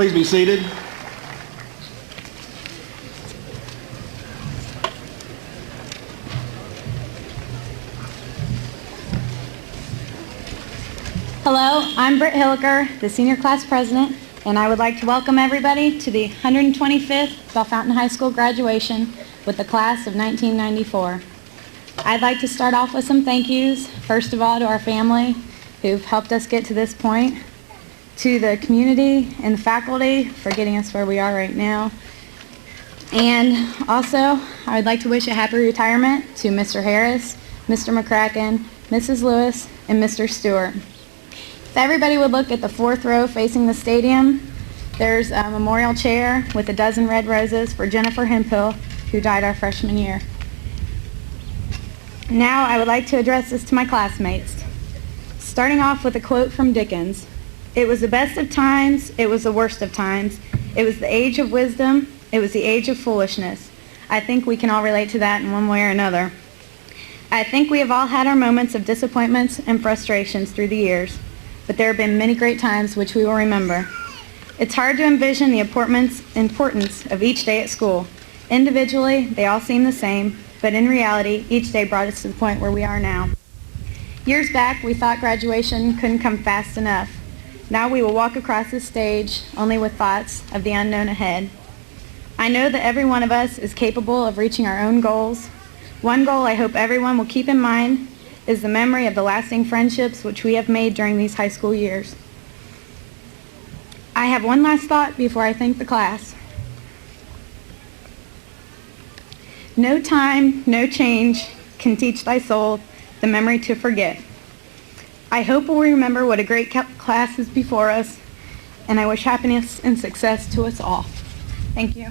Please be seated. Hello, I'm Britt Hilliker, the senior class president, and I would like to welcome everybody to the 125th Bellefontaine High School graduation with the class of 1994. I'd like to start off with some thank yous, first of all to our family who've helped us get to this point, to the community and the faculty for getting us where we are right now. And also, I would like to wish a happy retirement to Mr. Harris, Mr. McCracken, Mrs. Lewis, and Mr. Stewart. If everybody would look at the fourth row facing the stadium, there's a memorial chair with a dozen red roses for Jennifer Hemphill, who died our freshman year. Now I would like to address this to my classmates. Starting off with a quote from Dickens. It was the best of times, it was the worst of times. It was the age of wisdom, it was the age of foolishness. I think we can all relate to that in one way or another. I think we have all had our moments of disappointments and frustrations through the years, but there have been many great times which we will remember. It's hard to envision the importance of each day at school. Individually, they all seem the same, but in reality, each day brought us to the point where we are now. Years back, we thought graduation couldn't come fast enough. Now we will walk across this stage only with thoughts of the unknown ahead. I know that every one of us is capable of reaching our own goals. One goal I hope everyone will keep in mind is the memory of the lasting friendships which we have made during these high school years. I have one last thought before I thank the class. No time, no change can teach thy soul the memory to forget. I hope we'll remember what a great class is before us, and I wish happiness and success to us all. Thank you.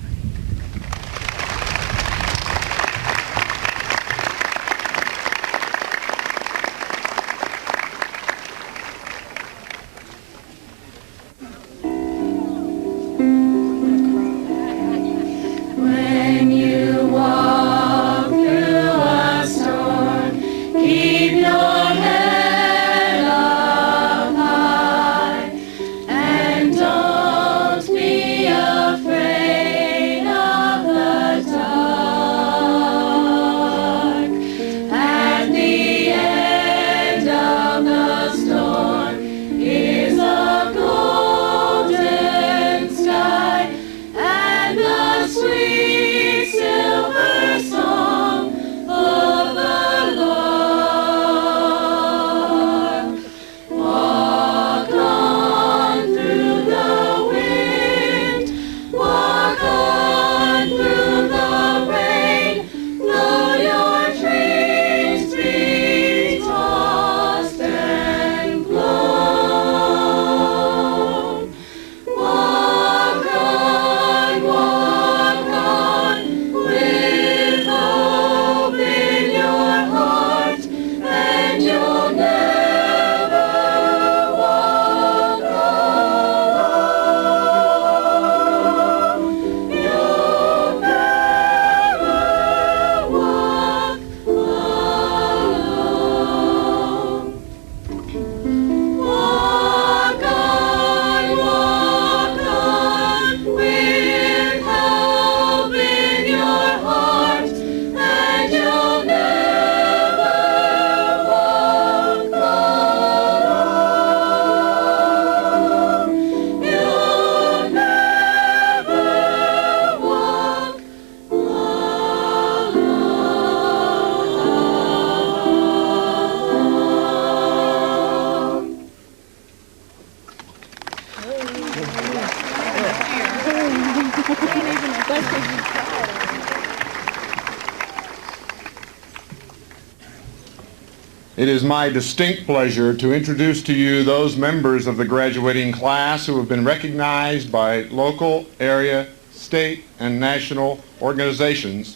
It is my distinct pleasure to introduce to you those members of the graduating class who have been recognized by local, area, state, and national organizations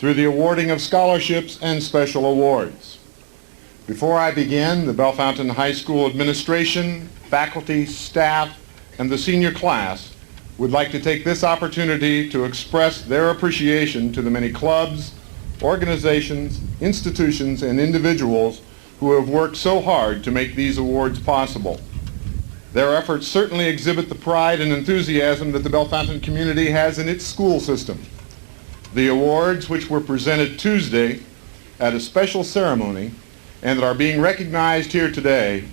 through the awarding of scholarships and special awards. Before I begin, the Bellefontaine High School administration, faculty, staff, and the senior class would like to take this opportunity to express their appreciation to the many clubs, organizations, institutions, and individuals who have worked so hard to make these awards possible. Their efforts certainly exhibit the pride and enthusiasm that the Bellefontaine community has in its school system. The awards, which were presented Tuesday at a special ceremony and that are being recognized here today,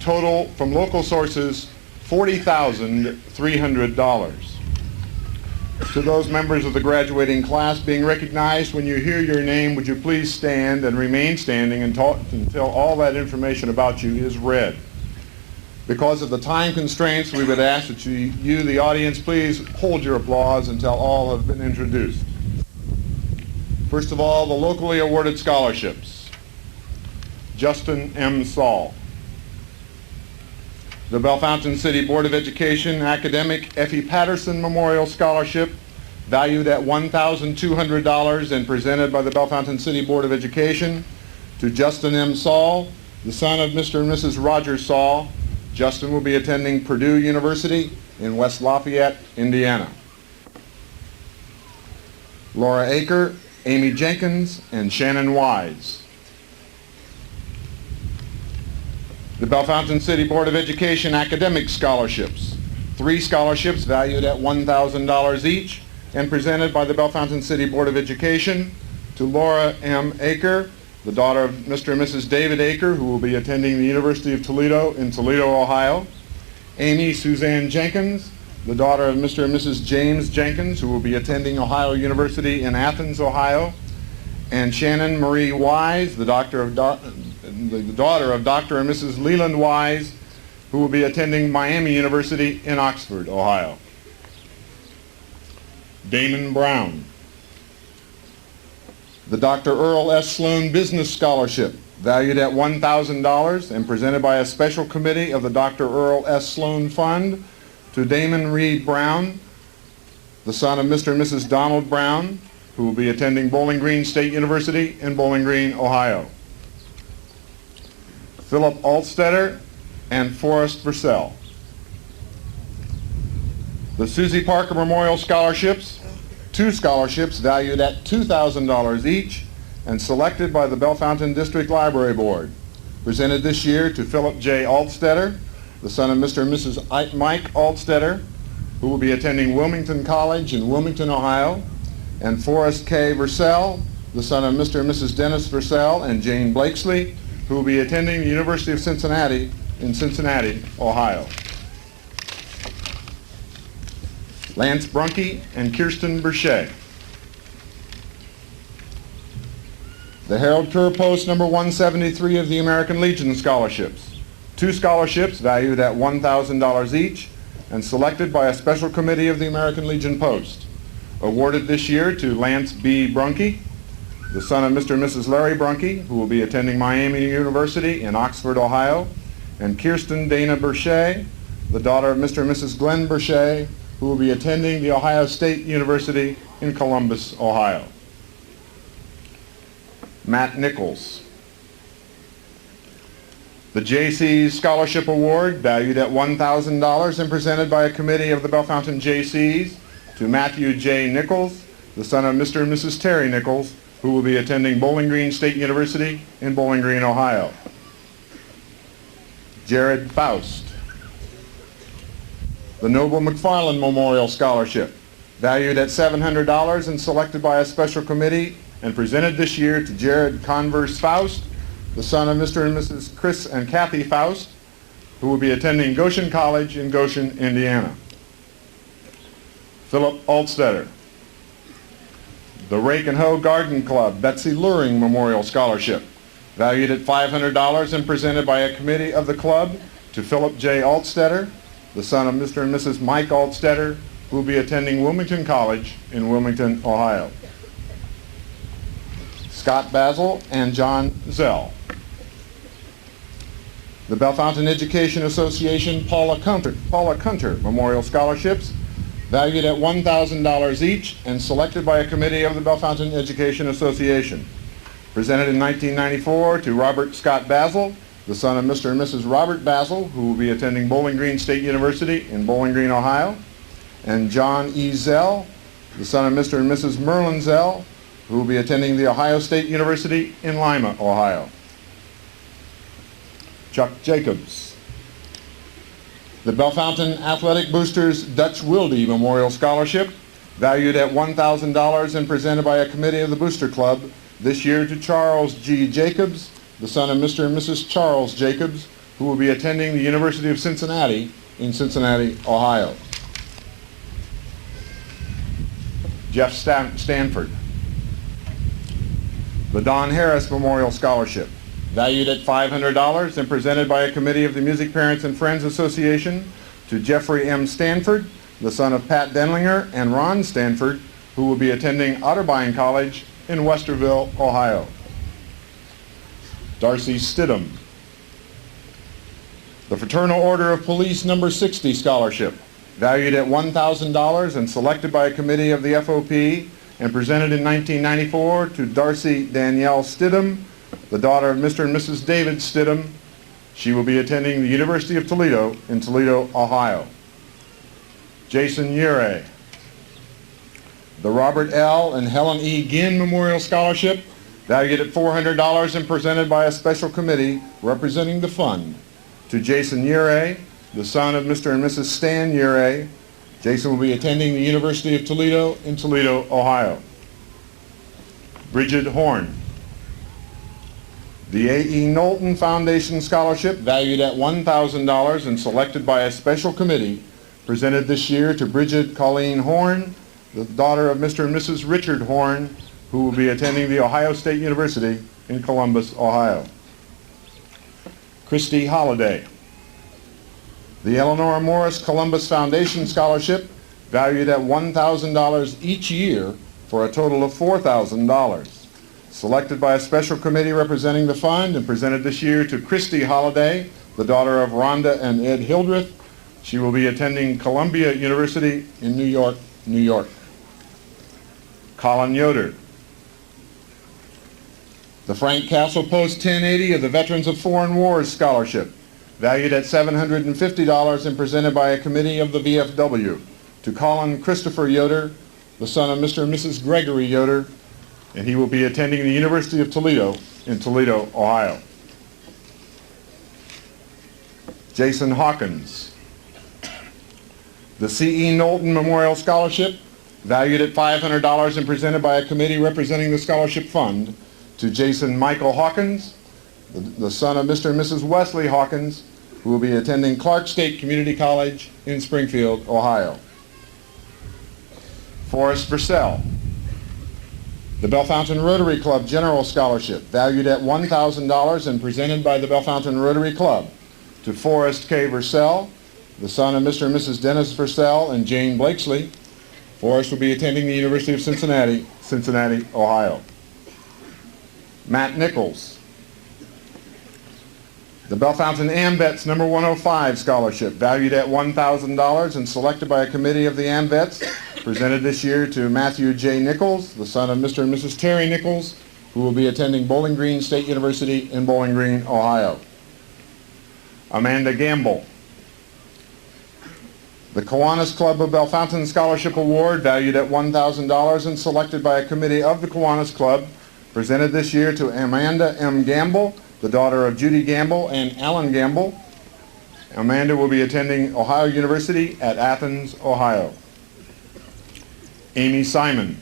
total from local sources $40,300. To those members of the graduating class being recognized, when you hear your name, would you please stand and remain standing until all that information about you is read. Because of the time constraints, we would ask that you, the audience, please hold your applause until all have been introduced. First of all, the locally awarded scholarships. Justin M. Saul. The Bellefontaine City Board of Education Academic Effie Patterson Memorial Scholarship, valued at $1,200 and presented by the Bellefontaine City Board of Education to Justin M. Saul, the son of Mr. and Mrs. Roger Saul. Justin will be attending Purdue University in West Lafayette, Indiana. Laura Aker, Amy Jenkins, and Shannon Wise. The Bellefontaine City Board of Education Academic Scholarships. 3 scholarships valued at $1,000 each and presented by the Bellefontaine City Board of Education to Laura M. Aker, the daughter of Mr. and Mrs. David Aker, who will be attending the University of Toledo in Toledo, Ohio. Amy Suzanne Jenkins, the daughter of Mr. and Mrs. James Jenkins, who will be attending Ohio University in Athens, Ohio. And Shannon Marie Wise, the daughter of Dr. and Mrs. Leland Wise, who will be attending Miami University in Oxford, Ohio. Damon Brown. The Dr. Earl S. Sloan Business Scholarship, valued at $1,000 and presented by a special committee of the Dr. Earl S. Sloan Fund to Damon Reed Brown, the son of Mr. and Mrs. Donald Brown, who will be attending Bowling Green State University in Bowling Green, Ohio. Philip Alstetter and Forrest Purcell. The Susie Parker Memorial Scholarships, 2 scholarships valued at $2,000 each and selected by the Bellefontaine District Library Board. Presented this year to Philip J. Alstetter, the son of Mr. and Mrs. Mike Alstetter, who will be attending Wilmington College in Wilmington, Ohio, and Forrest K. Versell, the son of Mr. and Mrs. Dennis Versell and Jane Blakesley, who will be attending the University of Cincinnati in Cincinnati, Ohio. Lance Brunke and Kirsten Burchett. The Harold Kerr Post number 173 of the American Legion Scholarships. 2 scholarships valued at $1,000 each and selected by a special committee of the American Legion Post. Awarded this year to Lance B. Brunke, the son of Mr. and Mrs. Larry Brunke, who will be attending Miami University in Oxford, Ohio, and Kirsten Dana Burchett, the daughter of Mr. and Mrs. Glenn Burchett, who will be attending the Ohio State University in Columbus, Ohio. Matt Nichols. The Jaycees Scholarship Award, valued at $1,000 and presented by a committee of the Bellefontaine Jaycees to Matthew J. Nichols, the son of Mr. and Mrs. Terry Nichols, who will be attending Bowling Green State University in Bowling Green, Ohio. Jared Faust. The Noble McFarland Memorial Scholarship, valued at $700 and selected by a special committee and presented this year to Jared Converse Faust, the son of Mr. and Mrs. Chris and Kathy Faust, who will be attending Goshen College in Goshen, Indiana. Philip Alstetter. The Rake and Hoe Garden Club Betsy Luring Memorial Scholarship, valued at $500 and presented by a committee of the club to Philip J. Alstetter, the son of Mr. and Mrs. Mike Alstetter, who will be attending Wilmington College in Wilmington, Ohio. Scott Basil and John Zell. The Bellefontaine Education Association Paula Kunter Memorial Scholarships, valued at $1,000 each and selected by a committee of the Bellefontaine Education Association. Presented in 1994 to Robert Scott Basil, the son of Mr. and Mrs. Robert Basil, who will be attending Bowling Green State University in Bowling Green, Ohio, and John E. Zell, the son of Mr. and Mrs. Merlin Zell, who will be attending the Ohio State University in Lima, Ohio. Chuck Jacobs. The Bellefontaine Athletic Boosters Dutch Wilde Memorial Scholarship, valued at $1,000 and presented by a committee of the Booster Club, this year to Charles G. Jacobs, the son of Mr. and Mrs. Charles Jacobs, who will be attending the University of Cincinnati in Cincinnati, Ohio. Jeff Stanford. The Don Harris Memorial Scholarship, valued at $500 and presented by a committee of the Music Parents and Friends Association to Jeffrey M. Stanford, the son of Pat Denlinger and Ron Stanford, who will be attending Otterbein College in Westerville, Ohio. Darcy Stidham. The Fraternal Order of Police No. 60 Scholarship, valued at $1,000 and selected by a committee of the FOP and presented in 1994 to Darcy Danielle Stidham, the daughter of Mr. and Mrs. David Stidham. She will be attending the University of Toledo in Toledo, Ohio. Jason Ure. The Robert L. and Helen E. Ginn Memorial Scholarship, valued at $400 and presented by a special committee representing the fund to Jason Ure, the son of Mr. and Mrs. Stan Ure. Jason will be attending the University of Toledo in Toledo, Ohio. Bridget Horn. The A.E. Knowlton Foundation Scholarship, valued at $1,000 and selected by a special committee, presented this year to Bridget Colleen Horn, the daughter of Mr. and Mrs. Richard Horn, who will be attending the Ohio State University in Columbus, Ohio. Christy Holliday. The Eleanor Morris Columbus Foundation Scholarship, valued at $1,000 each year for a total of $4,000. Selected by a special committee representing the fund and presented this year to Christy Holliday, the daughter of Rhonda and Ed Hildreth. She will be attending Columbia University in New York, New York. Colin Yoder. The Frank Castle Post 1080 of the Veterans of Foreign Wars Scholarship, valued at $750 and presented by a committee of the VFW to Colin Christopher Yoder, the son of Mr. and Mrs. Gregory Yoder, and he will be attending the University of Toledo in Toledo, Ohio. Jason Hawkins. The C.E. Knowlton Memorial Scholarship, valued at $500 and presented by a committee representing the scholarship fund to Jason Michael Hawkins, the son of Mr. and Mrs. Wesley Hawkins, who will be attending Clark State Community College in Springfield, Ohio. Forrest Purcell. The Bellefontaine Rotary Club General Scholarship, valued at $1,000 and presented by the Bellefontaine Rotary Club to Forrest K. Purcell, the son of Mr. and Mrs. Dennis Purcell and Jane Blakesley. Forrest will be attending the University of Cincinnati, Cincinnati, Ohio. Matt Nichols. The Bellefontaine AMVETS No. 105 Scholarship, valued at $1,000 and selected by a committee of the AMVETS, presented this year to Matthew J. Nichols, the son of Mr. and Mrs. Terry Nichols, who will be attending Bowling Green State University in Bowling Green, Ohio. Amanda Gamble. The Kiwanis Club of Bellefontaine Scholarship Award, valued at $1,000 and selected by a committee of the Kiwanis Club, presented this year to Amanda M. Gamble, the daughter of Judy Gamble and Alan Gamble. Amanda will be attending Ohio University at Athens, Ohio. Amy Simon.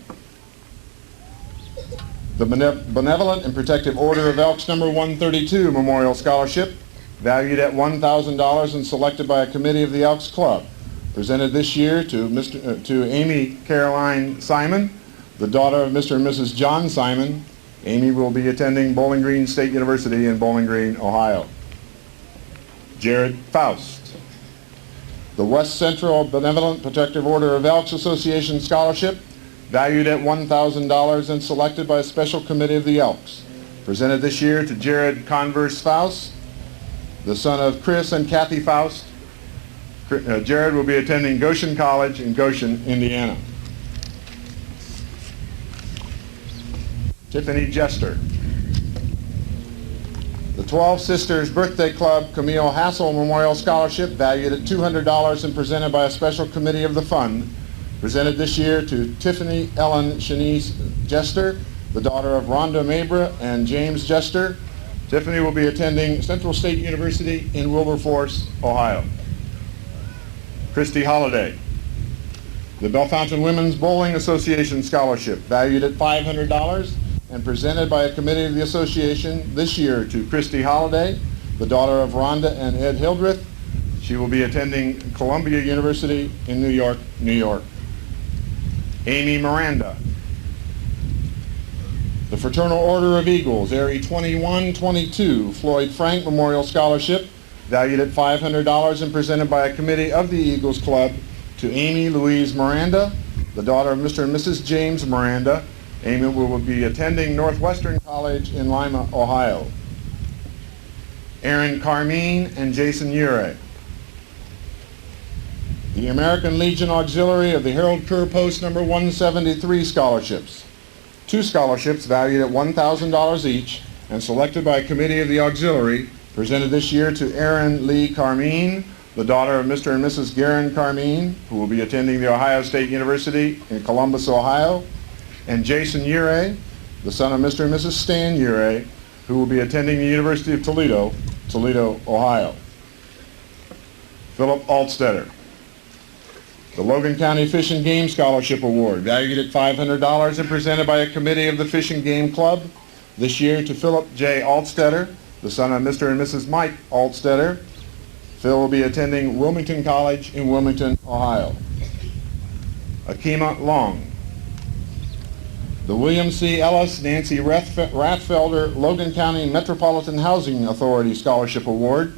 The Benevolent and Protective Order of Elks No. 132 Memorial Scholarship, valued at $1,000 and selected by a committee of the Elks Club, presented this year to Amy Caroline Simon, the daughter of Mr. and Mrs. John Simon. Amy will be attending Bowling Green State University in Bowling Green, Ohio. Jared Faust. The West Central Benevolent Protective Order of Elks Association Scholarship, valued at $1,000 and selected by a special committee of the Elks, presented this year to Jared Converse Faust, the son of Chris and Kathy Faust. Jared will be attending Goshen College in Goshen, Indiana. Tiffany Jester. The 12 Sisters Birthday Club Camille Hassel Memorial Scholarship, valued at $200 and presented by a special committee of the fund, presented this year to Tiffany Ellen Shanice Jester, the daughter of Rhonda Mabra and James Jester. Tiffany will be attending Central State University in Wilberforce, Ohio. Christy Holliday. The Bellefontaine Women's Bowling Association Scholarship, valued at $500 and presented by a committee of the association this year to Christy Holliday, the daughter of Rhonda and Ed Hildreth. She will be attending Columbia University in New York, New York. Amy Miranda. The Fraternal Order of Eagles, Area 2122 Floyd Frank Memorial Scholarship, valued at $500 and presented by a committee of the Eagles Club to Amy Louise Miranda, the daughter of Mr. and Mrs. James Miranda. Amy will be attending Northwestern College in Lima, Ohio. Aaron Carmine and Jason Ure. The American Legion Auxiliary of the Harold Kerr Post number 173 scholarships. 2 scholarships valued at $1,000 each and selected by a committee of the auxiliary, presented this year to Erin Lee Carmine, the daughter of Mr. and Mrs. Garen Carmine, who will be attending The Ohio State University in Columbus, Ohio, and Jason Ure, the son of Mr. and Mrs. Stan Ure, who will be attending the University of Toledo, Toledo, Ohio. Philip Altstetter. The Logan County Fish and Game Scholarship Award, valued at $500 and presented by a committee of the Fish and Game Club, this year to Philip J. Altstetter, the son of Mr. and Mrs. Mike Altstetter. Phil will be attending Wilmington College in Wilmington, Ohio. Akima Long. The William C. Ellis Nancy Rathfelder Logan County Metropolitan Housing Authority Scholarship Award,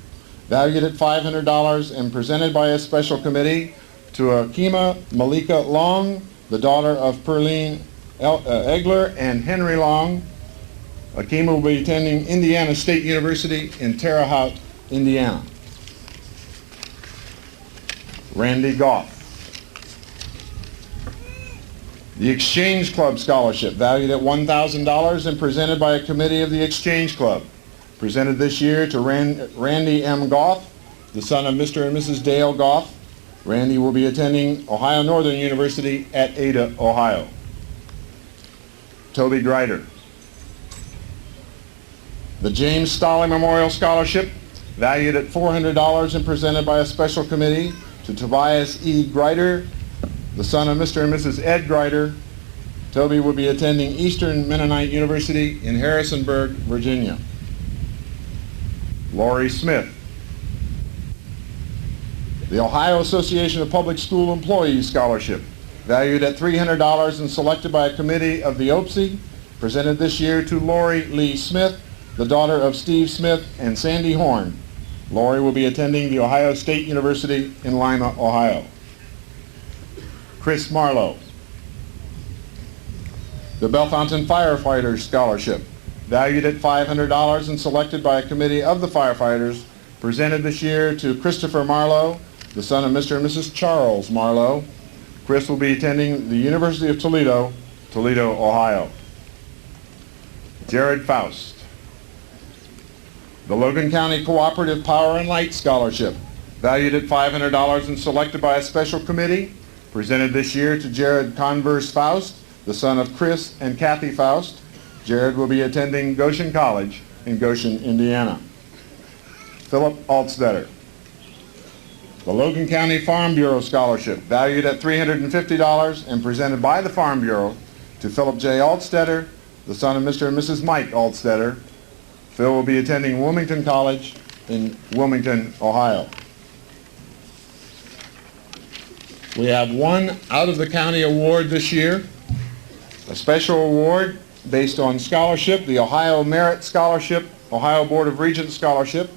valued at $500 and presented by a special committee to Akima Malika Long, the daughter of Perline Egler and Henry Long. Akima will be attending Indiana State University in Terre Haute, Indiana. Randy Goff. The Exchange Club Scholarship, valued at $1,000 and presented by a committee of the Exchange Club. Presented this year to Randy M. Goff, the son of Mr. and Mrs. Dale Goff. Randy will be attending Ohio Northern University at Ada, Ohio. Toby Grider. The James Stolley Memorial Scholarship, valued at $400 and presented by a special committee to Tobias E. Grider, the son of Mr. and Mrs. Ed Grider. Toby will be attending Eastern Mennonite University in Harrisonburg, Virginia. Lori Smith. The Ohio Association of Public School Employees Scholarship, valued at $300 and selected by a committee of the OPSE, presented this year to Lori Lee Smith, the daughter of Steve Smith and Sandy Horn. Lori will be attending The Ohio State University in Lima, Ohio. Chris Marlowe. The Bellefontaine Firefighters Scholarship, valued at $500 and selected by a committee of the firefighters, presented this year to Christopher Marlowe, the son of Mr. and Mrs. Charles Marlowe. Chris will be attending the University of Toledo, Toledo, Ohio. Jared Faust. The Logan County Cooperative Power and Light Scholarship, valued at $500 and selected by a special committee, presented this year to Jared Converse Faust, the son of Chris and Kathy Faust. Jared will be attending Goshen College in Goshen, Indiana. Philip Altstetter. The Logan County Farm Bureau Scholarship, valued at $350 and presented by the Farm Bureau to Philip J. Altstetter, the son of Mr. and Mrs. Mike Altstetter. Phil will be attending Wilmington College in Wilmington, Ohio. We have one out-of-the-county award this year, a special award based on scholarship, the Ohio Merit Scholarship, Ohio Board of Regents Scholarship,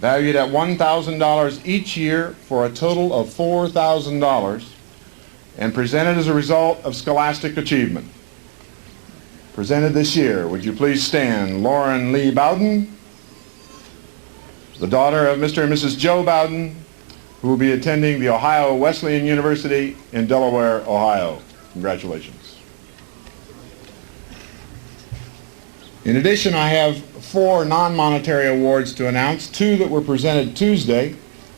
valued at $1,000 each year for a total of $4,000, and presented as a result of scholastic achievement. Presented this year, would you please stand, Lauren Lee Bowden, the daughter of Mr. and Mrs. Joe Bowden, who will be attending the Ohio Wesleyan University in Delaware, Ohio. Congratulations. In addition, I have 4 non-monetary awards to announce, 2 that were presented Tuesday,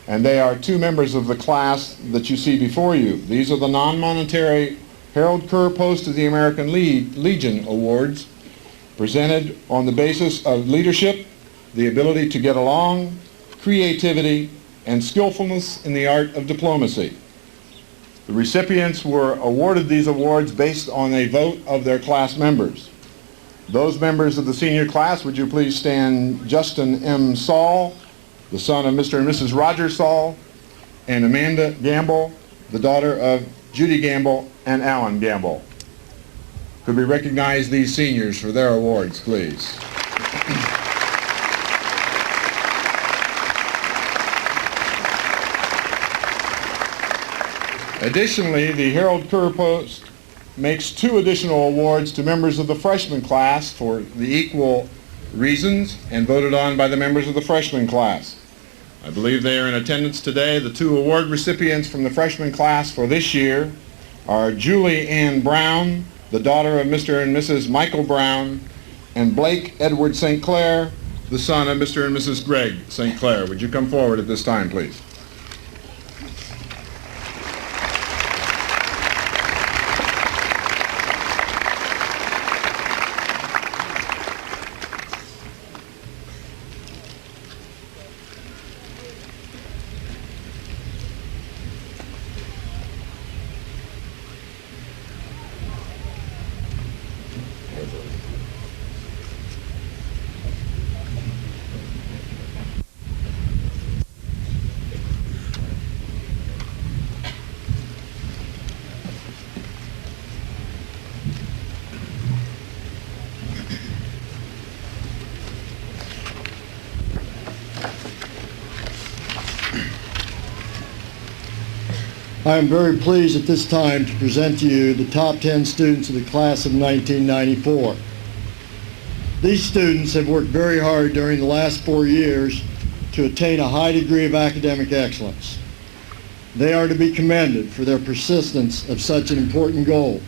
and they are 2 members of the class that you see before you. These are the non-monetary Harold Kerr Post of the American Legion Awards, presented on the basis of leadership, the ability to get along, creativity, and skillfulness in the art of diplomacy. The recipients were awarded these awards based on a vote of their class members. Those members of the senior class, would you please stand? Justin M. Saul, the son of Mr. and Mrs. Roger Saul, and Amanda Gamble, the daughter of Judy Gamble and Alan Gamble. Could we recognize these seniors for their awards, please? Additionally, the Herald Courier-Post makes 2 additional awards to members of the freshman class for the equal reasons and voted on by the members of the freshman class. I believe they are in attendance today. The 2 award recipients from the freshman class for this year are Julie Ann Brown, the daughter of Mr. and Mrs. Michael Brown, and Blake Edward St. Clair, the son of Mr. and Mrs. Greg St. Clair. Would you come forward at this time, please? I am very pleased at this time to present to you the top 10 students of the class of 1994. These students have worked very hard during the last 4 years to attain a high degree of academic excellence. They are to be commended for their persistence of such an important goal.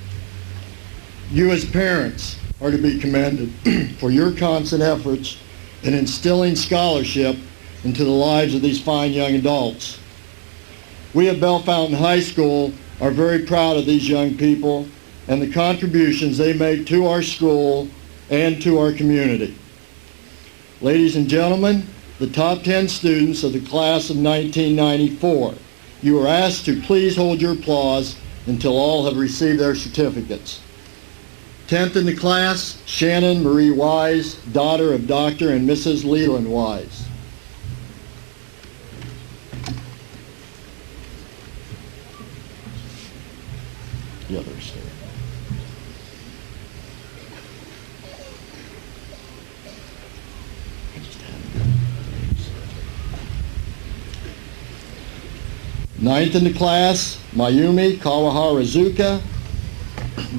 You as parents are to be commended for your constant efforts in instilling scholarship into the lives of these fine young adults. We at Bellefontaine High School are very proud of these young people and the contributions they make to our school and to our community. Ladies and gentlemen, the top 10 students of the class of 1994, you are asked to please hold your applause until all have received their certificates. 10th in the class, Shannon Marie Wise, daughter of Dr. and Mrs. Leland Wise. The others. Ninth in the class, Mayumi Kawaharazuka,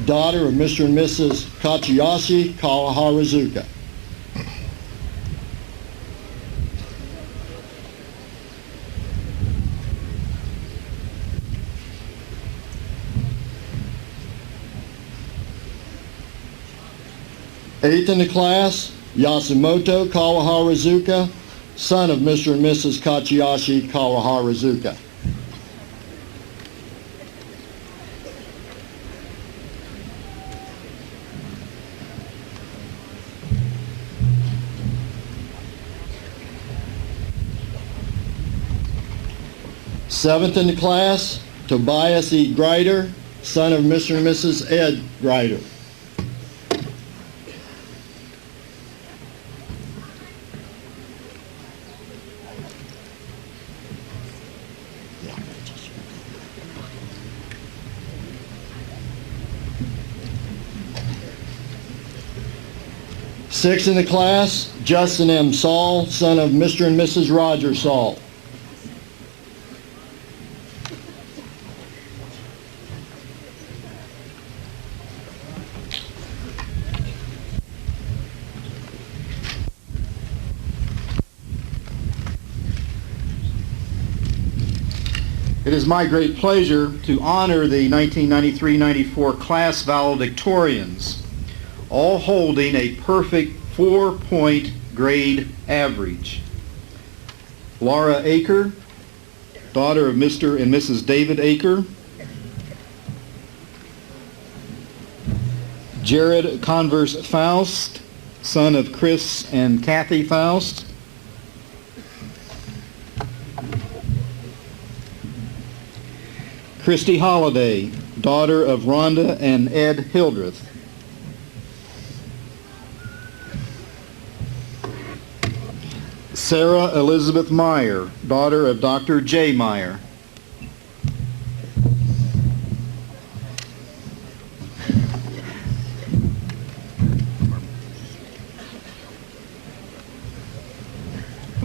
daughter of Mr. and Mrs. Kachiyashi Kawaharazuka. Eighth in the class, Yasumoto Kawaharazuka, son of Mr. and Mrs. Kachiyashi Kawaharazuka. Seventh in the class, Tobias E. Grider, son of Mr. and Mrs. Ed Grider. Sixth in the class, Justin M. Saul, son of Mr. and Mrs. Roger Saul. It is my great pleasure to honor the 1993-94 class valedictorians, all holding a perfect 4-point grade average. Laura Aker, daughter of Mr. and Mrs. David Aker. Jared Converse Faust, son of Chris and Kathy Faust. Christy Holliday, daughter of Rhonda and Ed Hildreth. Sarah Elizabeth Meyer, daughter of Dr. J. Meyer.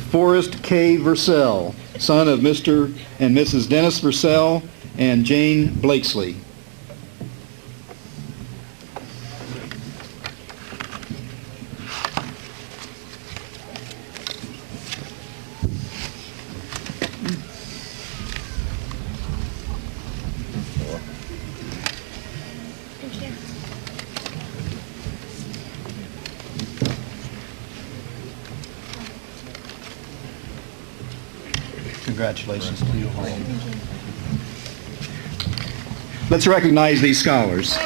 Forrest K. Versell, son of Mr. and Mrs. Dennis Versell and Jane Blakesley. Congratulations to you all. Let's recognize these scholars.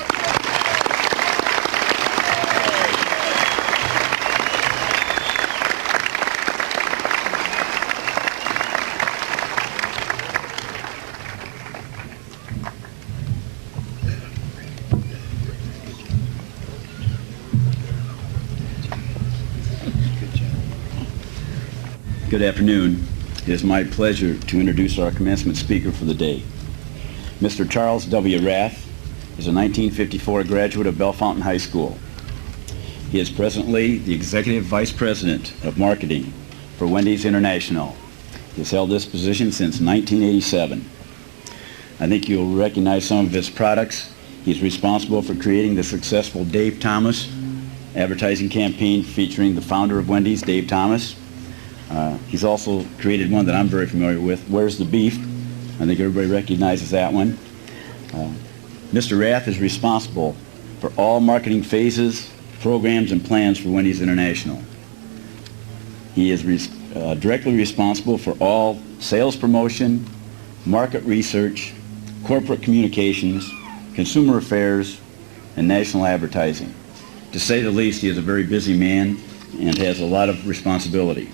Good afternoon. It is my pleasure to introduce our commencement speaker for the day. Mr. Charles W. Rath is a 1954 graduate of Bellefontaine High School. He is presently the Executive Vice President of Marketing for Wendy's International. He has held this position since 1987. I think you'll recognize some of his products. He's responsible for creating the successful Dave Thomas advertising campaign featuring the founder of Wendy's, Dave Thomas. He's also created one that I'm very familiar with, Where's the Beef? I think everybody recognizes that one. Mr. Rath is responsible for all marketing phases, programs, and plans for Wendy's International. He is directly responsible for all sales promotion, market research, corporate communications, consumer affairs, and national advertising. To say the least, he is a very busy man and has a lot of responsibility.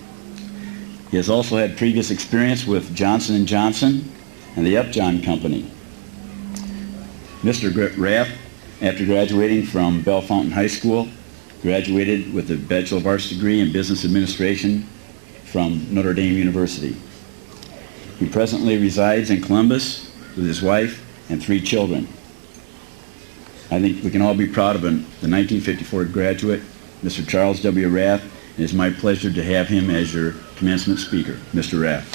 He has also had previous experience with Johnson & Johnson and the Upjohn Company. Mr. Rath, after graduating from Bellefontaine High School, graduated with a Bachelor of Arts degree in Business Administration from Notre Dame University. He presently resides in Columbus with his wife and 3 children. I think we can all be proud of the 1954 graduate, Mr. Charles W. Rath. It is my pleasure to have him as your commencement speaker. Mr. Rath.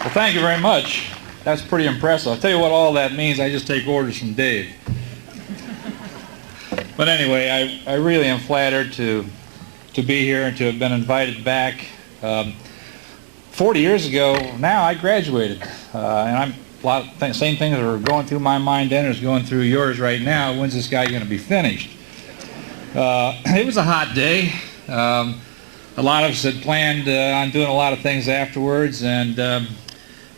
Well, thank you very much. That's pretty impressive. I'll tell you what all that means. I just take orders from Dave. But anyway, I really am flattered to be here and to have been invited back. 40 years ago now, I graduated, and same things that were going through my mind then is going through yours right now. When's this guy going to be finished? It was a hot day. A lot of us had planned on doing a lot of things afterwards,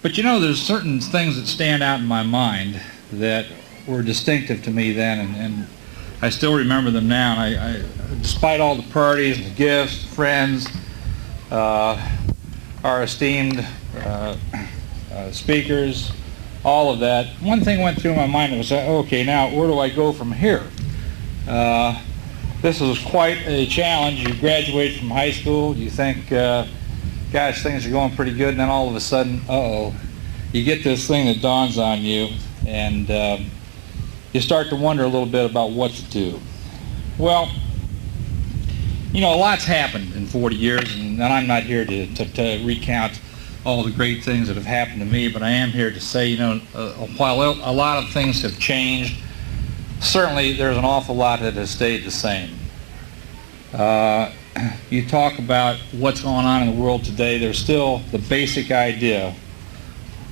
but you know, there's certain things that stand out in my mind that were distinctive to me then, and I still remember them now. And I despite all the parties, the gifts, friends, our esteemed speakers, all of that, one thing went through my mind. It was, okay, now where do I go from here? This was quite a challenge. You graduate from high school, you think, gosh, things are going pretty good, and then all of a sudden, you get this thing that dawns on you, and you start to wonder a little bit about what to do. Well, you know, a lot's happened in 40 years, and I'm not here to recount all the great things that have happened to me, but I am here to say, you know, while a lot of things have changed, certainly there's an awful lot that has stayed the same. You talk about what's going on in the world today, there's still the basic idea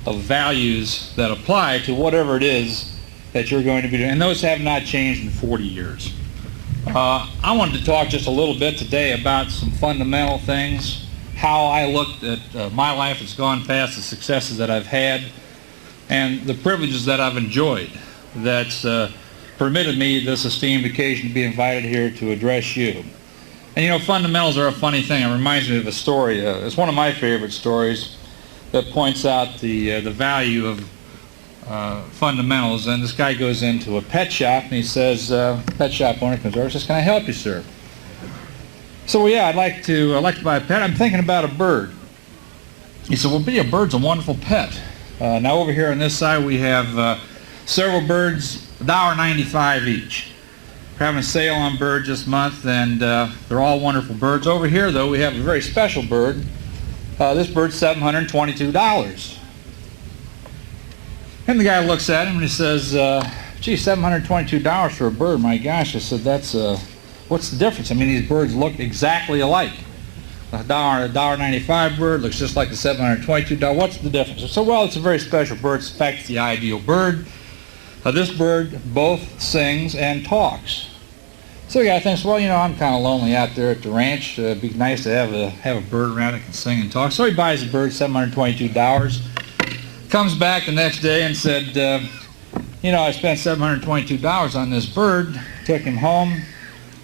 of values that apply to whatever it is that you're going to be doing, and those have not changed in 40 years. I wanted to talk just a little bit today about some fundamental things, how I looked at my life that's gone past, the successes that I've had, and the privileges that I've enjoyed that's permitted me this esteemed occasion to be invited here to address you. And you know, fundamentals are a funny thing. It reminds me of a story. It's one of my favorite stories that points out the value of fundamentals. And this guy goes into a pet shop and he says, pet shop owner comes over and says, "Can I help you, sir?" So, well, yeah, I'd like to buy a pet. I'm thinking about a bird. He said, "Well, a bird's a wonderful pet." Now over here on this side we have several birds, $1.95 each. We're having a sale on birds this month, and they're all wonderful birds. Over here, though, we have a very special bird. This bird's $722. And the guy looks at him and he says, "Gee, $722 for a bird, my gosh." I said, "That's, what's the difference? I mean, these birds look exactly alike. A $1.95 bird looks just like the $722. What's the difference?" I said, "Well, it's a very special bird. In fact, it's the ideal bird. This bird both sings and talks." So the guy thinks, well, you know, I'm kind of lonely out there at the ranch. It'd be nice to have a bird around that can sing and talk. So he buys the bird, $722. Comes back the next day and said, you know, I spent $722 on this bird. Took him home.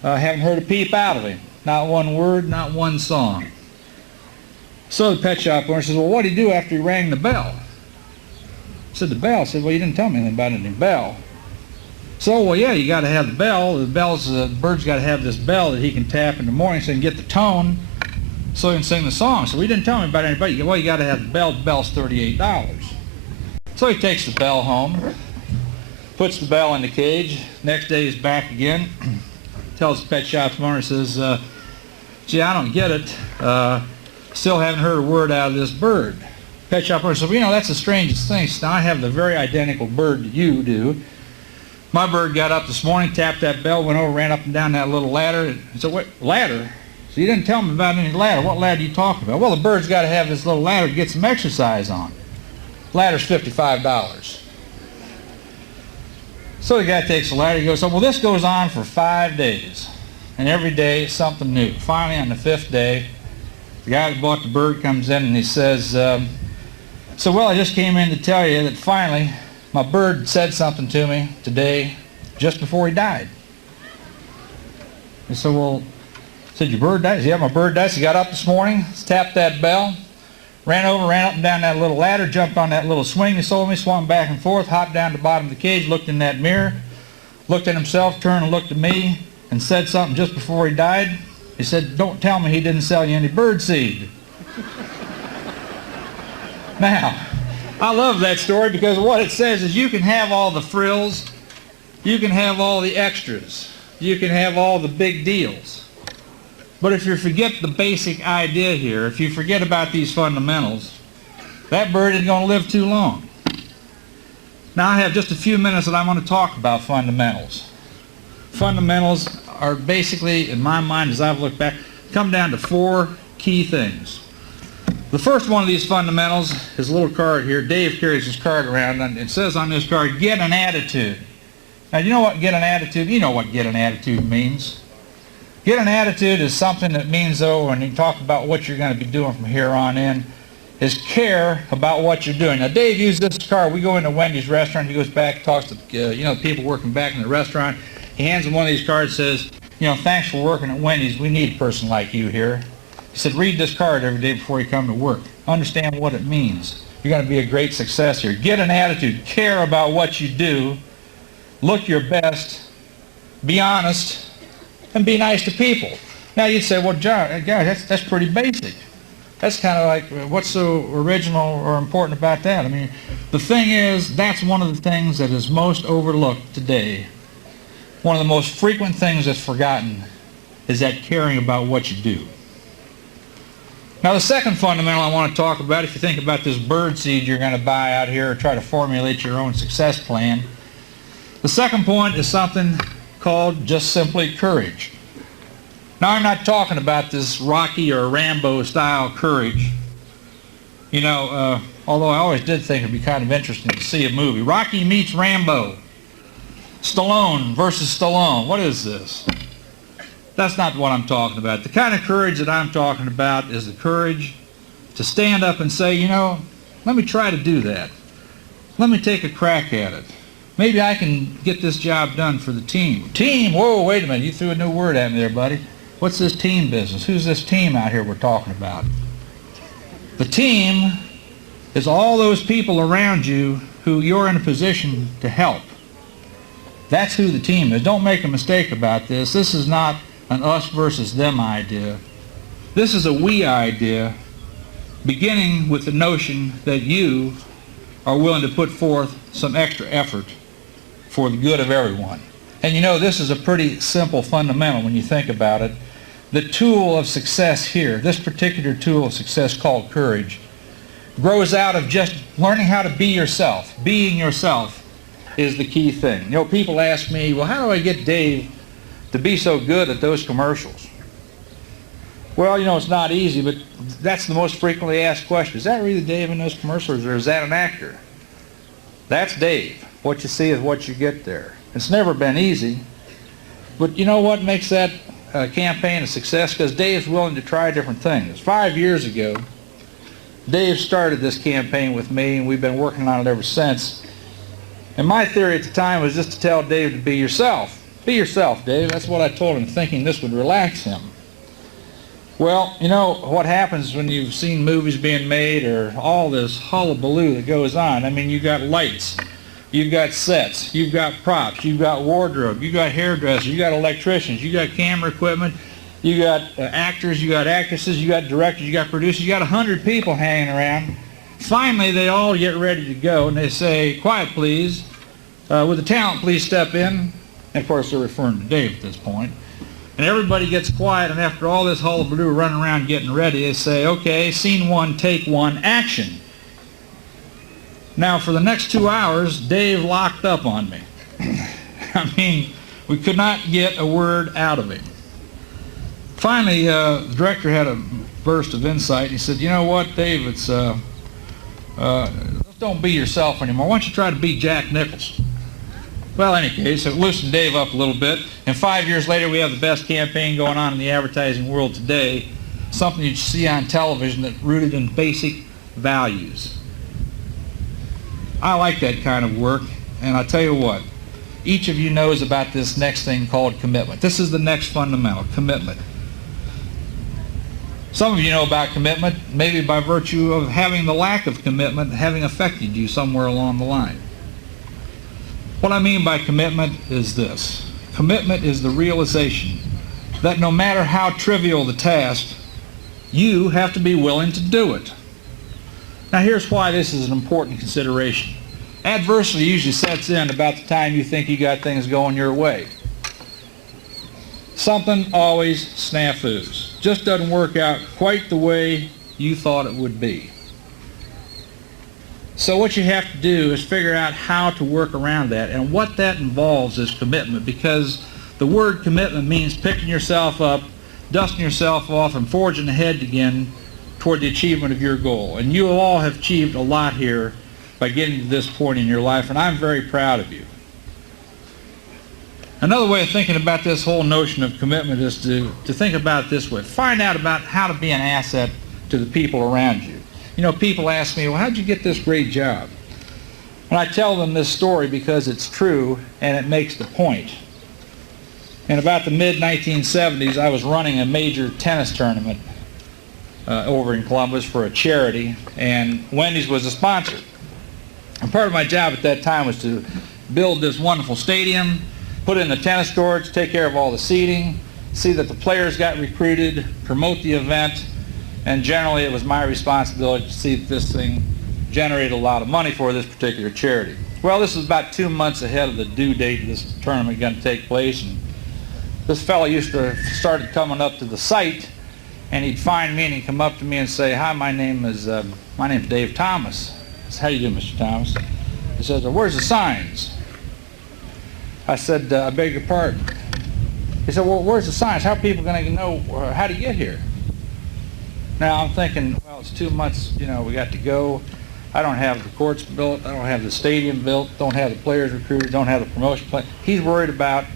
Haven't heard a peep out of him. Not one word, not one song. So the pet shop owner says, "Well, what did he do after he rang the bell?" I said, "The bell?" I said, "Well, you didn't tell me anything about any bell." So, well, yeah, you got to have the bell. The bird's got to have this bell that he can tap in the morning so he can get the tone so he can sing the song. So he didn't tell me about anybody. Well, you got to have the bell. The bell's $38. So he takes the bell home, puts the bell in the cage. Next day he's back again. Tells the pet shop owner, says, "Gee, I don't get it. Still haven't heard a word out of this bird." Pet shop owner says, "Well, you know, that's the strangest thing. So I have the very identical bird that you do. My bird got up this morning, tapped that bell, went over, ran up and down that little ladder." He said, "What, ladder?" So you didn't tell me about any ladder. What ladder are you talking about? "Well, the bird's got to have this little ladder to get some exercise on. Ladder's $55. So the guy takes the ladder, he goes, "Oh, well, this goes on for 5 days. And every day it's something new." Finally, on the 5th day, the guy that bought the bird comes in and he says, "So, well, I just came in to tell you that finally my bird said something to me today just before he died." I said, "Well," said, "your bird died?" He said, "Yeah, my bird died." So he got up this morning, tapped that bell, ran over, ran up and down that little ladder, jumped on that little swing he sold me, swung back and forth, hopped down to the bottom of the cage, looked in that mirror, looked at himself, turned and looked at me, and said something just before he died. He said, "Don't tell me he didn't sell you any bird seed." Now, I love that story because what it says is you can have all the frills, you can have all the extras, you can have all the big deals. But if you forget the basic idea here, if you forget about these fundamentals, that bird isn't going to live too long. Now I have just a few minutes that I want to talk about fundamentals. Fundamentals are basically, in my mind, as I've looked back, come down to 4 key things. The first one of these fundamentals is a little card here. Dave carries this card around, and it says on this card, "Get an attitude." Now, you know what get an attitude? You know what get an attitude means. Get an attitude is something that means, though, when you talk about what you're going to be doing from here on in, is care about what you're doing. Now, Dave used this card. We go into Wendy's restaurant. He goes back, talks to the people working back in the restaurant. He hands them one of these cards, says, "Thanks for working at Wendy's. We need a person like you here." He said, "Read this card every day before you come to work. Understand what it means. You're going to be a great success here. Get an attitude. Care about what you do. Look your best. Be honest. And be nice to people." Now you'd say, "Well, John, that's pretty basic. That's kind of like, what's so original or important about that?" I mean, the thing is, that's one of the things that is most overlooked today. One of the most frequent things that's forgotten is that caring about what you do. Now, the second fundamental I want to talk about, if you think about this bird seed you're going to buy out here or try to formulate your own success plan, the second point is something called just simply courage. Now, I'm not talking about this Rocky or Rambo style courage. Although I always did think it'd be kind of interesting to see a movie. Rocky meets Rambo. Stallone versus Stallone. What is this? That's not what I'm talking about. The kind of courage that I'm talking about is the courage to stand up and say, let me try to do that. Let me take a crack at it. Maybe I can get this job done for the team. Team? Whoa, wait a minute. You threw a new word at me there, buddy. What's this team business? Who's this team out here we're talking about? The team is all those people around you who you're in a position to help. That's who the team is. Don't make a mistake about this. This is not an us versus them idea. This is a we idea, beginning with the notion that you are willing to put forth some extra effort for the good of everyone. And you know, this is a pretty simple fundamental when you think about it. The tool of success here, this particular tool of success called courage, grows out of just learning how to be yourself. Being yourself is the key thing. You know, people ask me, well, how do I get Dave to be so good at those commercials? Well, you know, it's not easy, but that's the most frequently asked question. Is that really Dave in those commercials, or is that an actor? That's Dave. What you see is what you get there. It's never been easy, but you know what makes that campaign a success? Because Dave's willing to try different things. 5 years ago, Dave started this campaign with me, and we've been working on it ever since. And my theory at the time was just to tell Dave to be yourself. Be yourself, Dave. That's what I told him, thinking this would relax him. Well, you know what happens when you've seen movies being made or all this hullabaloo that goes on. I mean, you got lights, you've got sets, you've got props, you've got wardrobe, you've got hairdressers, you got electricians, you got camera equipment, you got actors, you got actresses, you got directors, you got producers, you got 100 people hanging around. Finally, they all get ready to go, and they say, quiet please, would the talent please step in? And of course, they're referring to Dave at this point. And everybody gets quiet, and after all this hullabaloo running around getting ready, they say, okay, scene one, take one, action. Now, for the next 2 hours, Dave locked up on me. I mean, we could not get a word out of him. Finally, the director had a burst of insight. He said, you know what, Dave, it's, don't be yourself anymore. Why don't you try to be Jack Nicholson? Well, in any case, it loosened Dave up a little bit, and 5 years later we have the best campaign going on in the advertising world today, something you see on television that's rooted in basic values. I like that kind of work, and I'll tell you what, each of you knows about this next thing called commitment. This is the next fundamental, commitment. Some of you know about commitment, maybe by virtue of having the lack of commitment having affected you somewhere along the line. What I mean by commitment is this. Commitment is the realization that no matter how trivial the task, you have to be willing to do it. Now here's why this is an important consideration. Adversity usually sets in about the time you think you got things going your way. Something always snafus. Just doesn't work out quite the way you thought it would be. So what you have to do is figure out how to work around that, and what that involves is commitment, because the word commitment means picking yourself up, dusting yourself off, and forging ahead again toward the achievement of your goal. And you all have achieved a lot here by getting to this point in your life, and I'm very proud of you. Another way of thinking about this whole notion of commitment is to think about it this way. Find out about how to be an asset to the people around you. You know, people ask me, well, how'd you get this great job? And I tell them this story because it's true and it makes the point. In about the mid-1970s, I was running a major tennis tournament over in Columbus for a charity, and Wendy's was a sponsor. And part of my job at that time was to build this wonderful stadium, put in the tennis courts, take care of all the seating, see that the players got recruited, promote the event, and generally it was my responsibility to see that this thing generated a lot of money for this particular charity. Well, this was about 2 months ahead of the due date of this tournament going to take place, and this fellow started coming up to the site, and he'd find me and he'd come up to me and say, hi, my name's Dave Thomas. I said, how you doing, Mr. Thomas? He says, well, where's the signs? I said, I beg your pardon. He said, well, where's the signs? How are people going to know how to get here? Now, I'm thinking, well, it's 2 months, you know, we got to go. I don't have the courts built. I don't have the stadium built. Don't have the players recruited. Don't have the promotion plan. He's worried about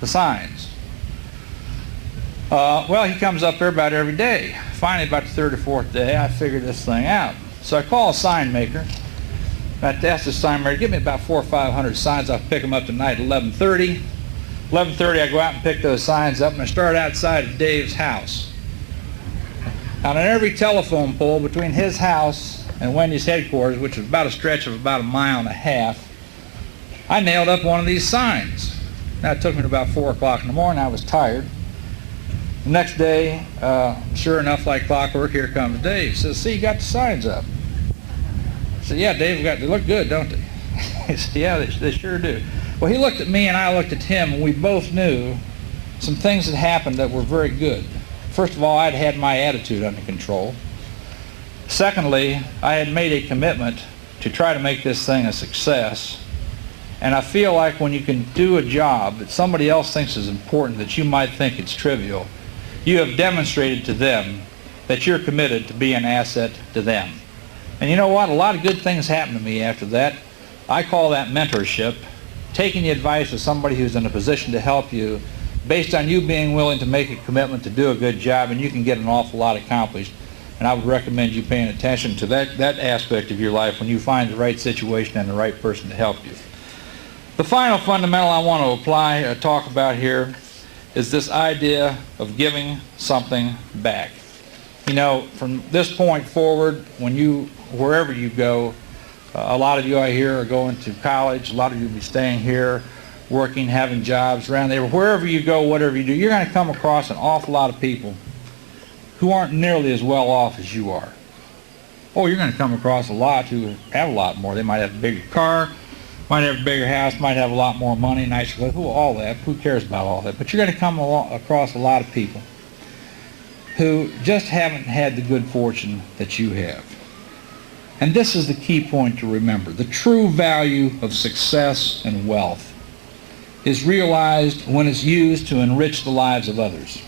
the signs. Well, he comes up there about every day. Finally, about the third or fourth day, I figured this thing out. So I call a sign maker. I asked the sign maker, give me about 400 or 500 signs. I'll pick them up tonight at 11:30. 11:30, I go out and pick those signs up, and I start outside of Dave's house. And on every telephone pole between his house and Wendy's headquarters, which is about a stretch of about 1.5 miles, I nailed up one of these signs. Now, it took me to about 4 o'clock in the morning. I was tired. The next day, sure enough, like clockwork, here comes Dave. He says, "See, you got the signs up." I said, "Yeah, Dave, they look good, don't they?" He said, "Yeah, they sure do." Well, he looked at me and I looked at him, and we both knew some things had happened that were very good. First of all, I'd had my attitude under control. Secondly, I had made a commitment to try to make this thing a success. And I feel like when you can do a job that somebody else thinks is important, that you might think it's trivial, you have demonstrated to them that you're committed to be an asset to them. And you know what? A lot of good things happened to me after that. I call that mentorship, taking the advice of somebody who's in a position to help you based on you being willing to make a commitment to do a good job, and you can get an awful lot accomplished. And I would recommend you paying attention to that aspect of your life when you find the right situation and the right person to help you. The final fundamental I want to talk about here is this idea of giving something back. You know, from this point forward, wherever you go, a lot of you I hear are going to college, a lot of you will be staying here, working, having jobs around there. Wherever you go, whatever you do, you're going to come across an awful lot of people who aren't nearly as well off as you are. Oh, you're going to come across a lot who have a lot more. They might have a bigger car, might have a bigger house, might have a lot more money, nicer clothes, all that. Who cares about all that? But you're going to come across a lot of people who just haven't had the good fortune that you have. And this is the key point to remember. The true value of success and wealth is realized when it's used to enrich the lives of others.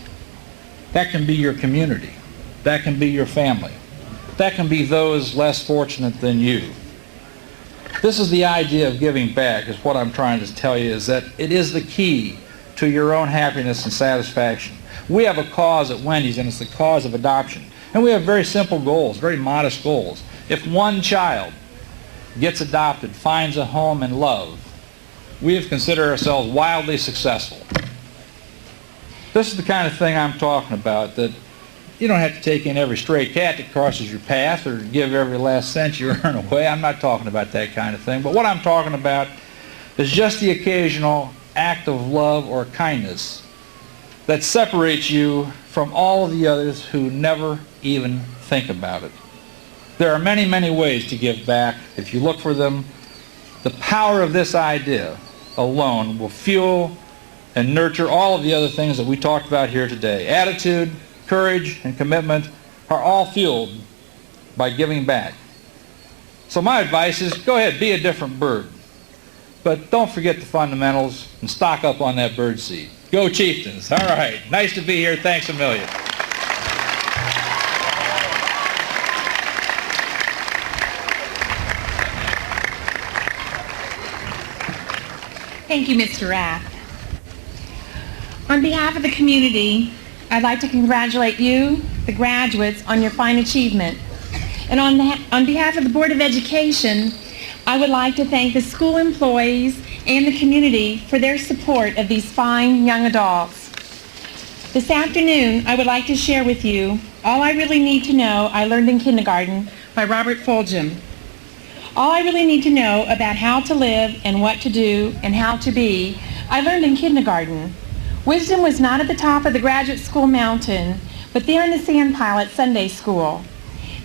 That can be your community. That can be your family. That can be those less fortunate than you. This is the idea of giving back, is what I'm trying to tell you, is that it is the key to your own happiness and satisfaction. We have a cause at Wendy's, and it's the cause of adoption. And we have very simple goals, very modest goals. If one child gets adopted, finds a home and love, we have considered ourselves wildly successful. This is the kind of thing I'm talking about, that you don't have to take in every stray cat that crosses your path or give every last cent you earn away. I'm not talking about that kind of thing. But what I'm talking about is just the occasional act of love or kindness that separates you from all of the others who never even think about it. There are many, many ways to give back. If you look for them, the power of this idea alone will fuel and nurture all of the other things that we talked about here today. Attitude, courage, and commitment are all fueled by giving back. So my advice is, go ahead, be a different bird. But don't forget the fundamentals and stock up on that bird seed. Go Chieftains. All right. Nice to be here. Thanks a million. Thank you, Mr. Rath. On behalf of the community, I'd like to congratulate you, the graduates, on your fine achievement. And on behalf of the Board of Education, I would like to thank the school employees and the community for their support of these fine young adults. This afternoon, I would like to share with you All I Really Need to Know I Learned in Kindergarten by Robert Fulghum. All I really need to know about how to live and what to do and how to be, I learned in kindergarten. Wisdom was not at the top of the graduate school mountain, but there in the sandpile at Sunday school.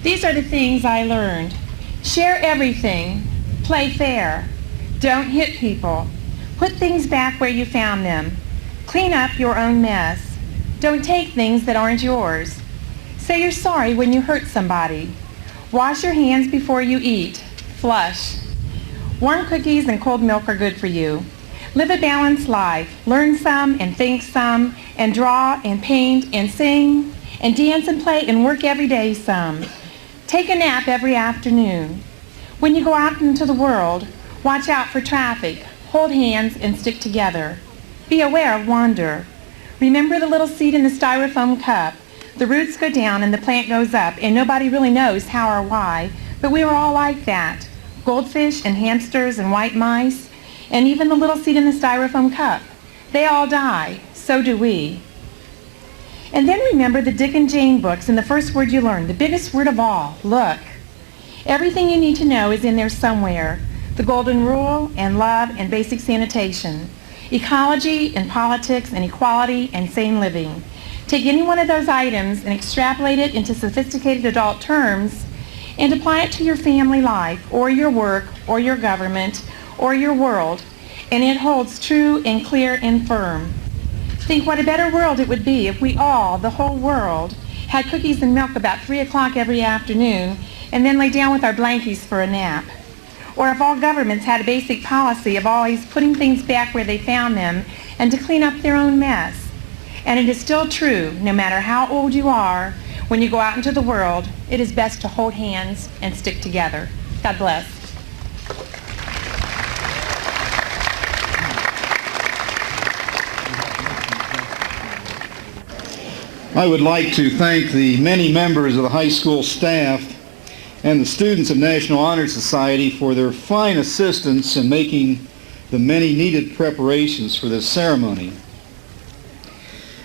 These are the things I learned. Share everything. Play fair. Don't hit people. Put things back where you found them. Clean up your own mess. Don't take things that aren't yours. Say you're sorry when you hurt somebody. Wash your hands before you eat. Flush. Warm cookies and cold milk are good for you. Live a balanced life. Learn some and think some, and draw and paint and sing and dance and play and work every day some. Take a nap every afternoon. When you go out into the world, watch out for traffic. Hold hands and stick together. Be aware of wander. Remember the little seed in the styrofoam cup. The roots go down and the plant goes up, and nobody really knows how or why, but we were all like that. Goldfish and hamsters and white mice, and even the little seed in the styrofoam cup. They all die. So do we. And then remember the Dick and Jane books and the first word you learn, the biggest word of all, look. Everything you need to know is in there somewhere. The golden rule and love and basic sanitation. Ecology and politics and equality and sane living. Take any one of those items and extrapolate it into sophisticated adult terms and apply it to your family life or your work or your government or your world, and it holds true and clear and firm. Think what a better world it would be if we all, the whole world, had cookies and milk about 3 o'clock every afternoon and then lay down with our blankies for a nap. Or if all governments had a basic policy of always putting things back where they found them and to clean up their own mess. And it is still true, no matter how old you are, when you go out into the world, it is best to hold hands and stick together. God bless. I would like to thank the many members of the high school staff and the students of National Honor Society for their fine assistance in making the many needed preparations for this ceremony.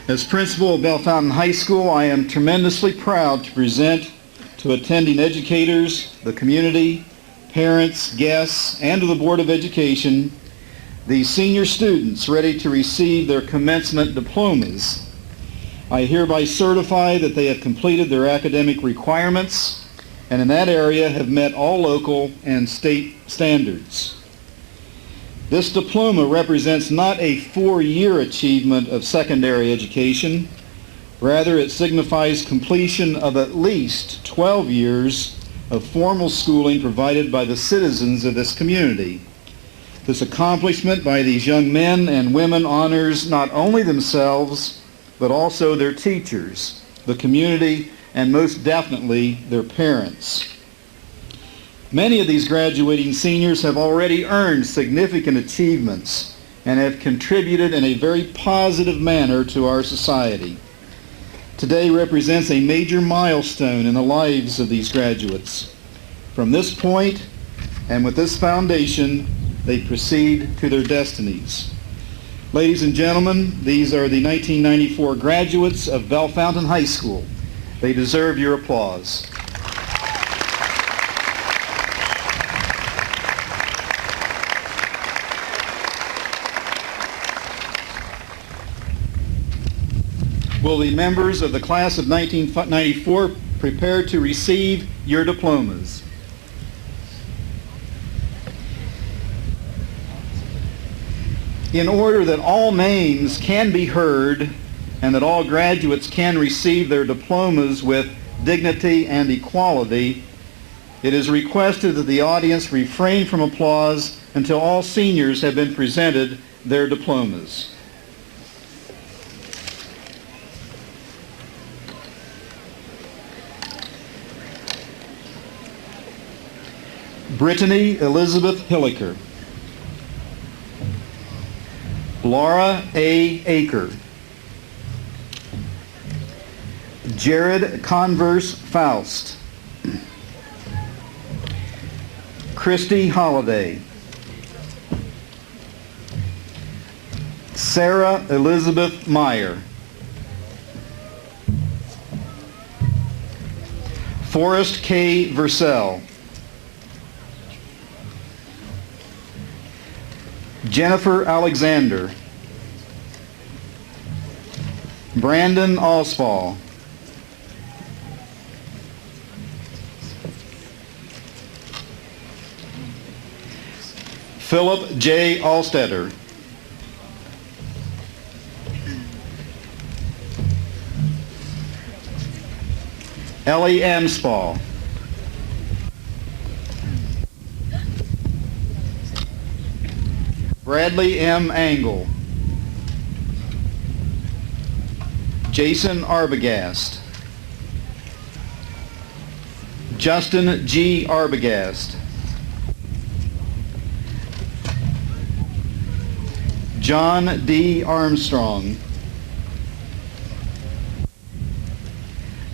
As principal of Bellefontaine High School, I am tremendously proud to present to attending educators, the community, parents, guests, and to the Board of Education the senior students ready to receive their commencement diplomas. I hereby certify that they have completed their academic requirements and in that area have met all local and state standards. This diploma represents not a 4-year achievement of secondary education. Rather, it signifies completion of at least 12 years of formal schooling provided by the citizens of this community. This accomplishment by these young men and women honors not only themselves, but also their teachers, the community, and most definitely their parents. Many of these graduating seniors have already earned significant achievements and have contributed in a very positive manner to our society. Today represents a major milestone in the lives of these graduates. From this point, and with this foundation, they proceed to their destinies. Ladies and gentlemen, these are the 1994 graduates of Bellefontaine High School. They deserve your applause. Will the members of the class of 1994 prepare to receive your diplomas? In order that all names can be heard and that all graduates can receive their diplomas with dignity and equality, it is requested that the audience refrain from applause until all seniors have been presented their diplomas. Brittany Elizabeth Hilliker. Laura A. Aker. Jared Converse Faust. Christy Holliday. Sarah Elizabeth Meyer. Forrest K. Versell. Jennifer Alexander. Brandon Oswald. Philip J. Alstetter. Ellie Amspall. Bradley M. Angle. Jason Arbogast. Justin G. Arbogast. John D. Armstrong.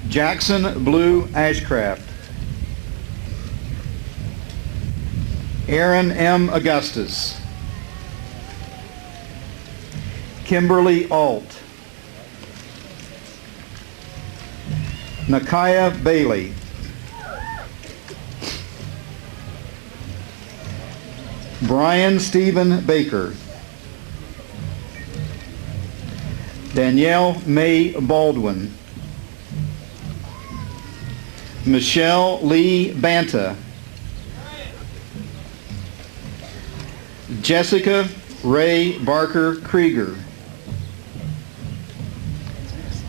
Jackson Blue Ashcraft. Aaron M. Augustus. Kimberly Alt. Nakaya Bailey. Brian Stephen Baker. Danielle May Baldwin. Michelle Lee Banta. Jessica Ray Barker Krieger.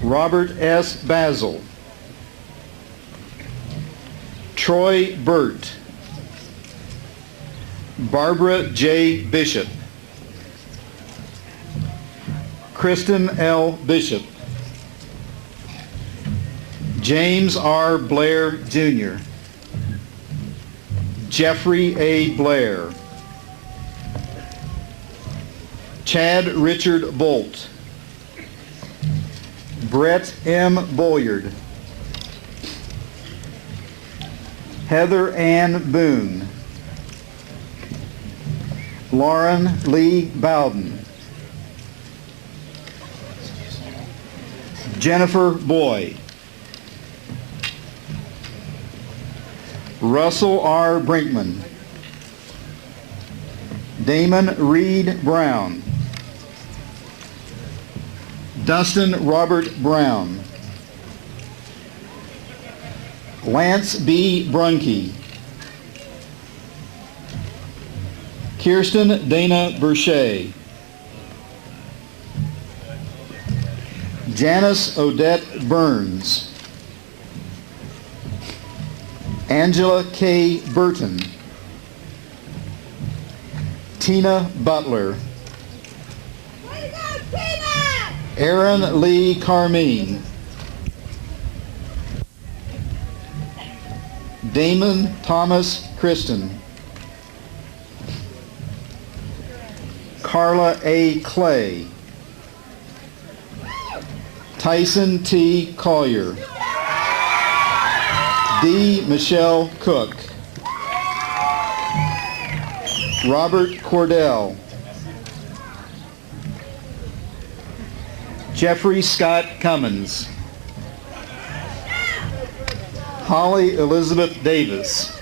Robert S. Basil. Troy Burt. Barbara J. Bishop. Kristen L. Bishop. James R. Blair, Jr. Jeffrey A. Blair. Chad Richard Bolt. Brett M. Boyard. Heather Ann Boone. Lauren Lee Bowden. Jennifer Boy. Russell R. Brinkman. Damon Reed Brown. Dustin Robert Brown. Lance B. Brunke. Kirsten Dana Burchett. Janice Odette Burns. Angela K. Burton. Tina Butler. Aaron Lee Carmine. Damon Thomas Kristen. Carla A. Clay. Tyson T. Collier. D. Michelle Cook. Robert Cordell. Jeffrey Scott Cummins. Holly Elizabeth Davis.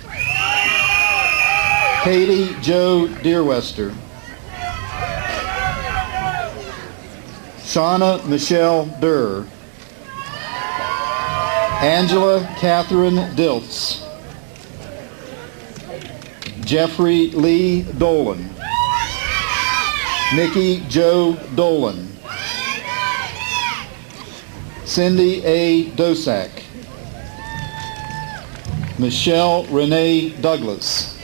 Katie Joe Deerwester. Shauna Michelle Durr. Angela Catherine Diltz. Jeffrey Lee Dolan. Nikki Joe Dolan. Cindy A. Dosak. Michelle Renee Douglas.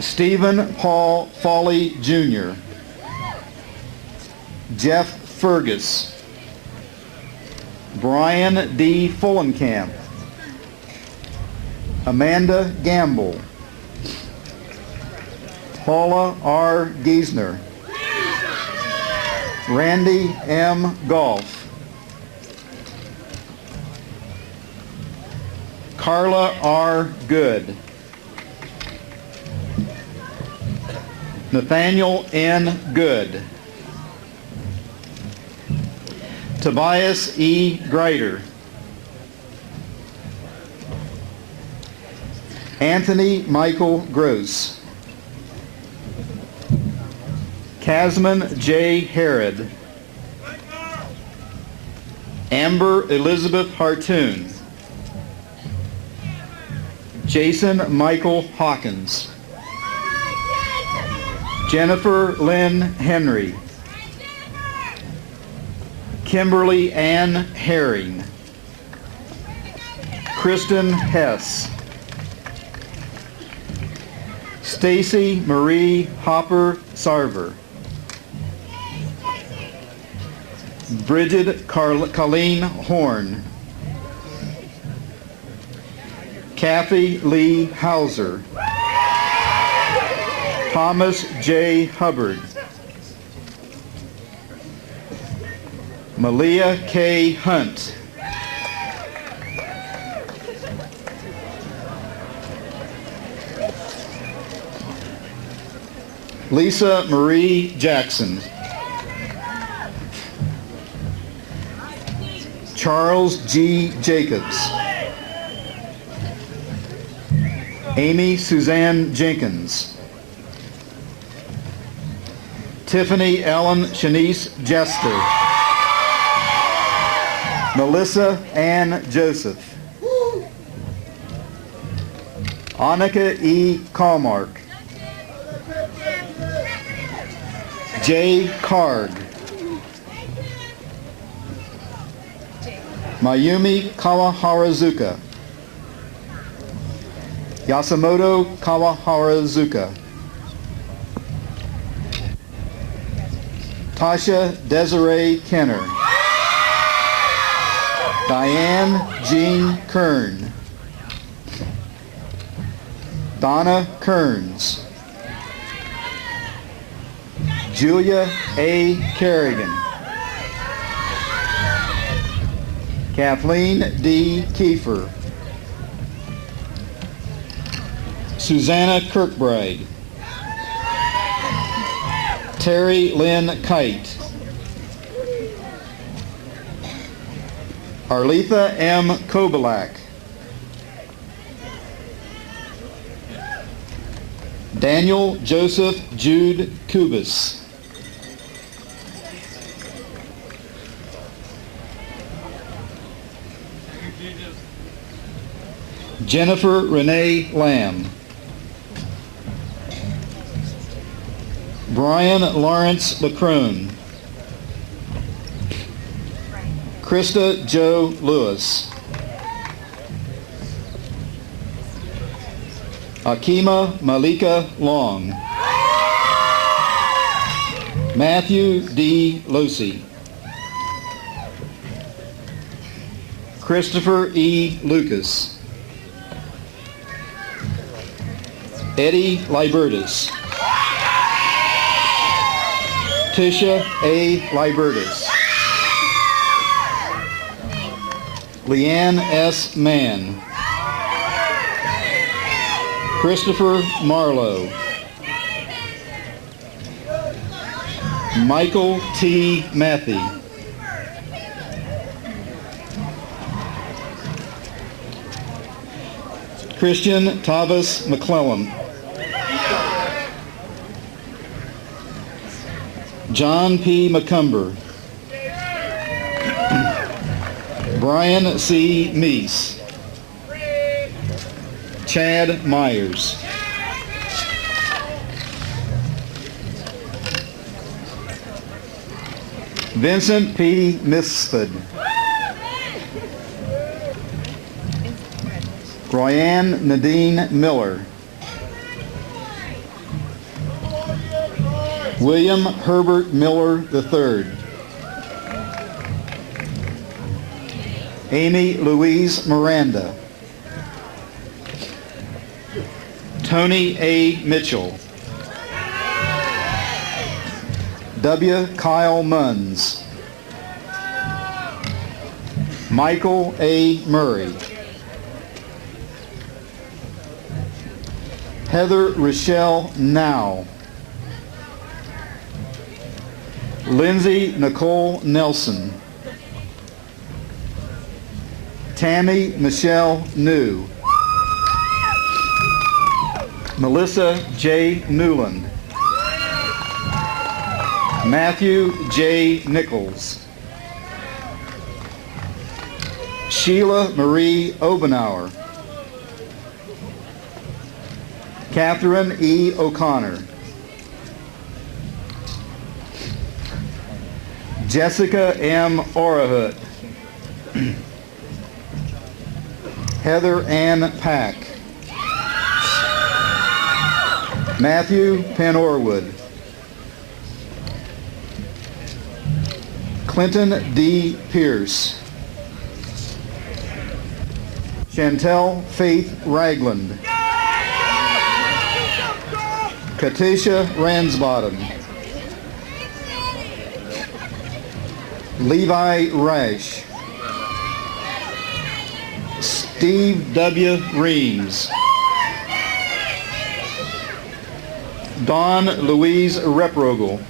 Stephen Paul Foley Jr. Jeff Fergus. Brian D. Fullenkamp. Amanda Gamble. Paula R. Giesner. Randy M. Goff. Carla R. Good. Nathaniel N. Good. Tobias E. Greider. Anthony Michael Gross. Casman J. Herod. Amber Elizabeth Hartoon. Jason Michael Hawkins. Jennifer Lynn Henry. Kimberly Ann Herring. Kristen Hess. Stacy Marie Hopper Sarver. Bridget Colleen Horn. Kathy Lee Hauser. Thomas J. Hubbard. Malia K. Hunt. Lisa Marie Jackson. Charles G. Jacobs. Amy Suzanne Jenkins. Tiffany Ellen Shanice Jester. Melissa Ann Joseph. Annika E. Kalmark. Jay Card. Mayumi Kawaharazuka. Yasumoto Kawaharazuka. Tasha Desiree Kenner. Diane Jean Kern. Donna Kearns. Julia A. Kerrigan. Kathleen D. Kiefer. Susanna Kirkbride. Terry Lynn Kite. Arletha M. Kobalak. Daniel Joseph Jude Kubis. Jennifer Renee Lamb. Brian Lawrence Lacrone. Krista Jo Lewis. Akima Malika Long. Matthew D. Losey. Christopher E. Lucas. Eddie Libertus. Tisha A. Libertus. Leanne S. Mann. Christopher Marlowe. Michael T. Matthey. Christian Tavis McClellan. John P. McCumber. Brian C. Meese. Chad Myers. Vincent P. Misford. Royanne Nadine Miller. William Herbert Miller III. Amy Louise Miranda. Tony A. Mitchell. W. Kyle Munns. Michael A. Murray. Heather Rochelle Now. Lindsay Nicole Nelson. Tammy Michelle New. Melissa J. Newland. Matthew J. Nichols. Sheila Marie Obenauer. Catherine E. O'Connor. Jessica M. Orahut. Heather Ann Pack. Matthew Penorwood. Clinton D. Pierce. Chantel Faith Ragland. Katisha Ransbottom. Levi Rash. Steve W. Reams. Dawn Louise Reprogel.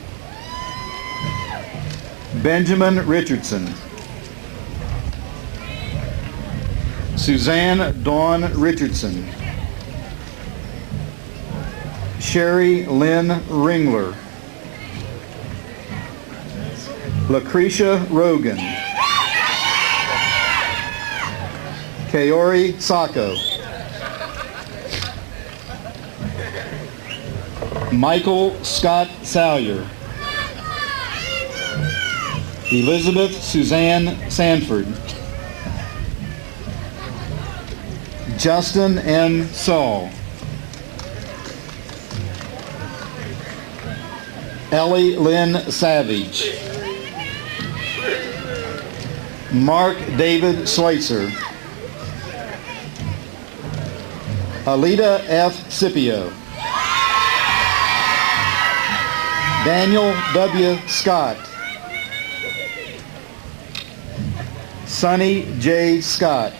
Benjamin Richardson. Suzanne Dawn Richardson. Sherry Lynn Ringler. Lucretia Rogan. Kaori Sacco. Michael Scott Salyer. Elizabeth Suzanne Sanford. Justin M. Saul. Ellie Lynn Savage. Mark David Schweitzer. Alita F. Scipio. Daniel W. Scott. Sonny J. Scott.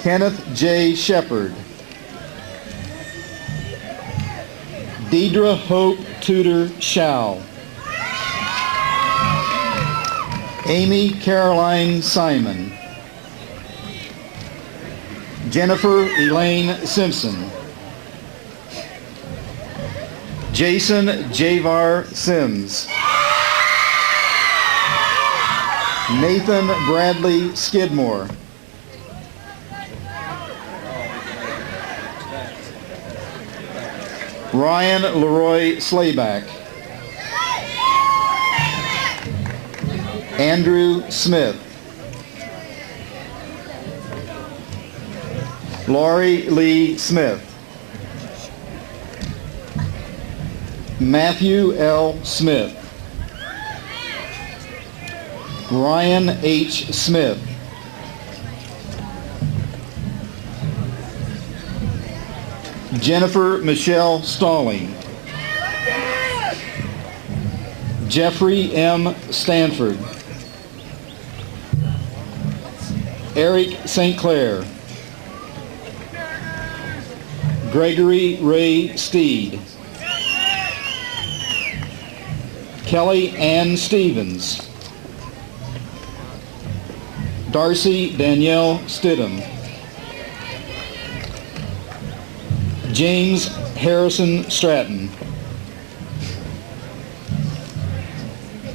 Kenneth J. Shepard. Deidre Hope Tudor Schau. Amy Caroline Simon. Jennifer Elaine Simpson. Jason Javar Sims. Nathan Bradley Skidmore. Ryan Leroy Slayback. Andrew Smith. Laurie Lee Smith. Matthew L. Smith. Ryan H. Smith. Jennifer Michelle Stalling. Jeffrey M. Stanford. Eric St. Clair. Gregory Ray Steed. Kelly Ann Stevens. Darcy Danielle Stidham. James Harrison Stratton.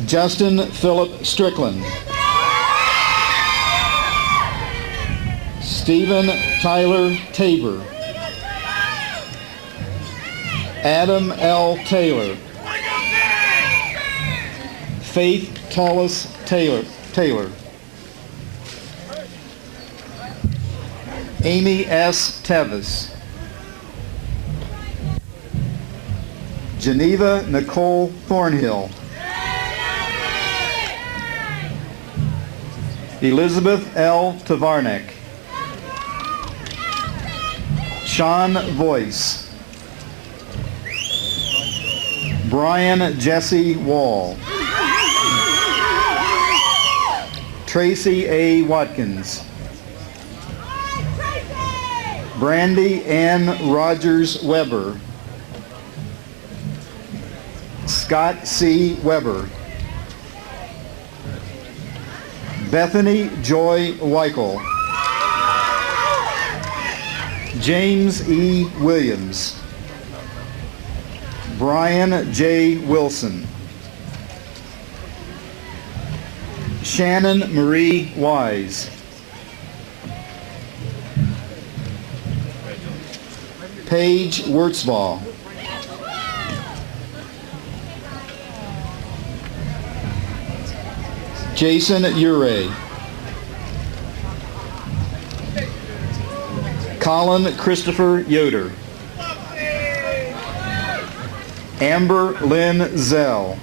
Justin Philip Strickland. Stephen Tyler Tabor. Adam L. Taylor. Faith Tullis Taylor. Amy S. Tevis. Geneva Nicole Thornhill. Elizabeth L. Tavarnek. Sean Voice. Brian Jesse Wall. Tracy A. Watkins. Brandy Ann Rogers Weber. Scott C. Weber. Bethany Joy Weichel. James E. Williams. Brian J. Wilson. Shannon Marie Wise. Paige Wurtzball. Jason Ure. Colin Christopher Yoder. Amber Lynn Zell.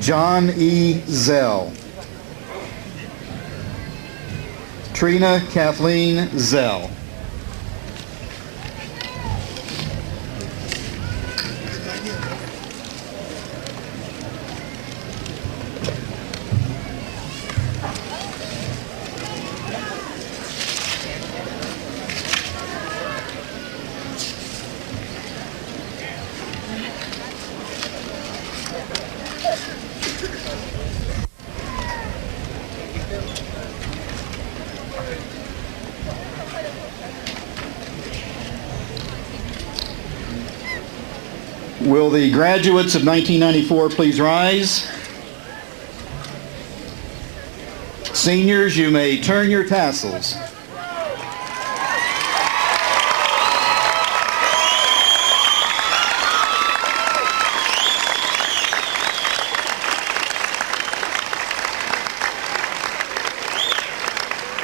John E. Zell. Trina Kathleen Zell. Will the graduates of 1994 please rise? Seniors, you may turn your tassels.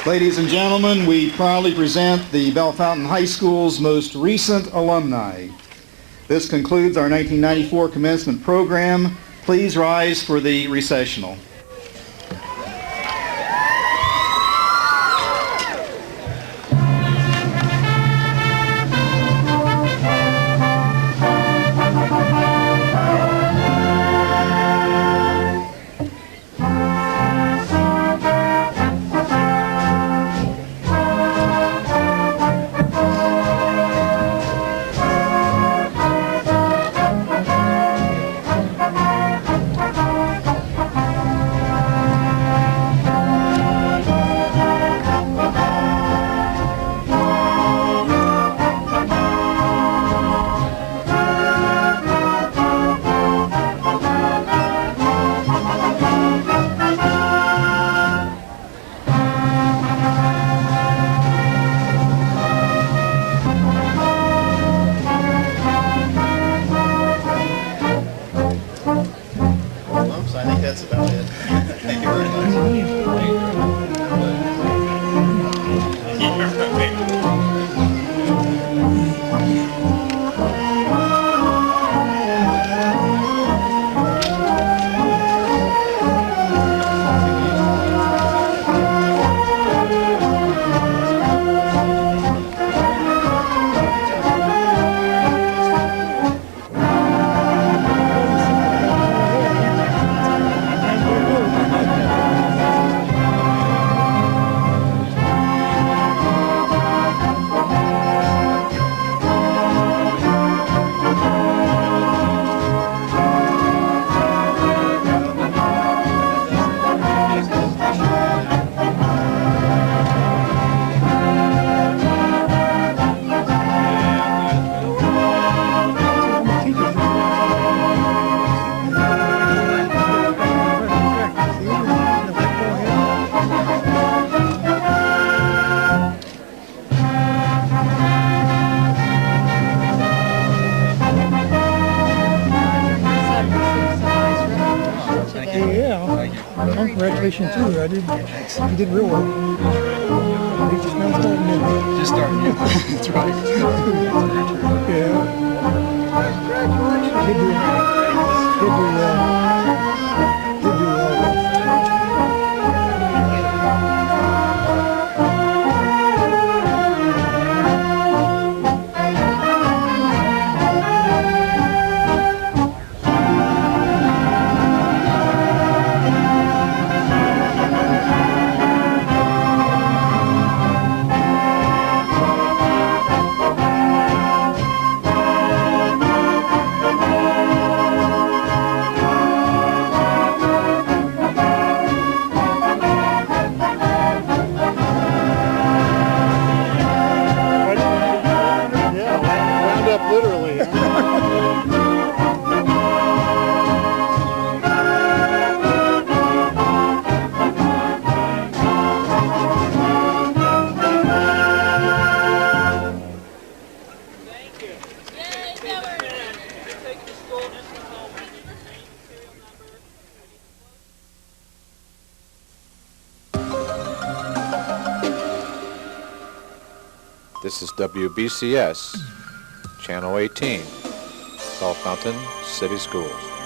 Ladies and gentlemen, we proudly present the Bellefontaine High School's most recent alumni. This concludes our 1994 commencement program. Please rise for the recessional. I think that's about it. Thank you very much. Congratulations too. You did real well. You just now starting it. Just starting it. That's right. Yeah. Congratulations. You did well. Did well. This is WBCS, Channel 18, Bellefontaine City Schools.